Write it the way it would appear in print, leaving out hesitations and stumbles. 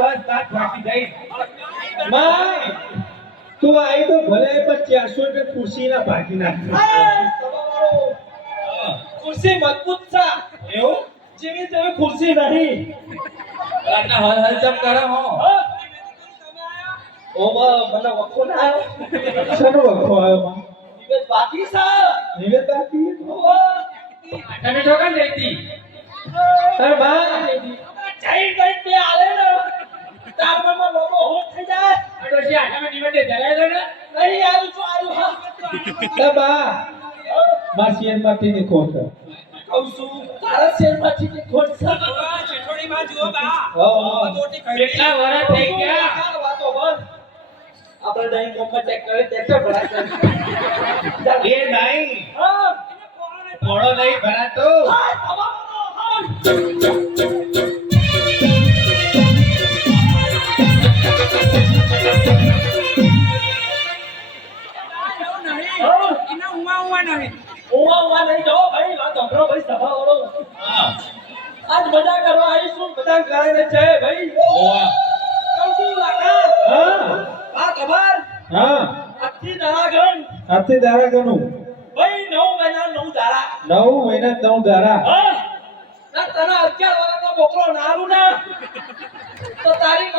બસ તાત વાટી ગઈ માં તું આવી તો ભલે પણ 400 ખુરશી ના ભાગી નાખ ખુરશી મજબૂત છે એવું જેવી તેવી ખુરશી નહીં રાતના હલ હલ ચમ કરે હો ઓ મને વખો ના આવ્યો શેનો વખો આવ્યો માં નિવેદ બાકી છે નિવેદ બાકી તને ઠોકર લેતી તાર બા જઈ ગઈ બે આલે ને તારમાં લોબો હોટ થઈ જાય અડોશી આટામાં નિવેદે ધરાય ને નહીં આવું છું આવું હા તાર બા માર શેર માંથી ની ખોટ કહું છું તારા શેરમાંથી ની ખોટ છે ચેઠોડી માં જુઓ બા કેટલા વર્ષ થઈ ગયા વાતો બસ આપણે ડાઈંગ કોમમાં ચેક કરે ટ્રેક્ટર ભરાશે એ નહીં હા ઘોડો નહીં ભરાતો ઉવા નહીં જો ભાઈ વાત સાંભળો ભાઈ સભા વાળો આજ મજા કરવા આવીશું બધા કારણે છે ભાઈ કહું છું લાગા હા આ ખબર હા આથી દારા ગણું ભાઈ 9 મહિના 9 દારા 9 મહિના 9 દારા હા ના તને 11 વર્ષનો બોકરો નારું ના તો તારી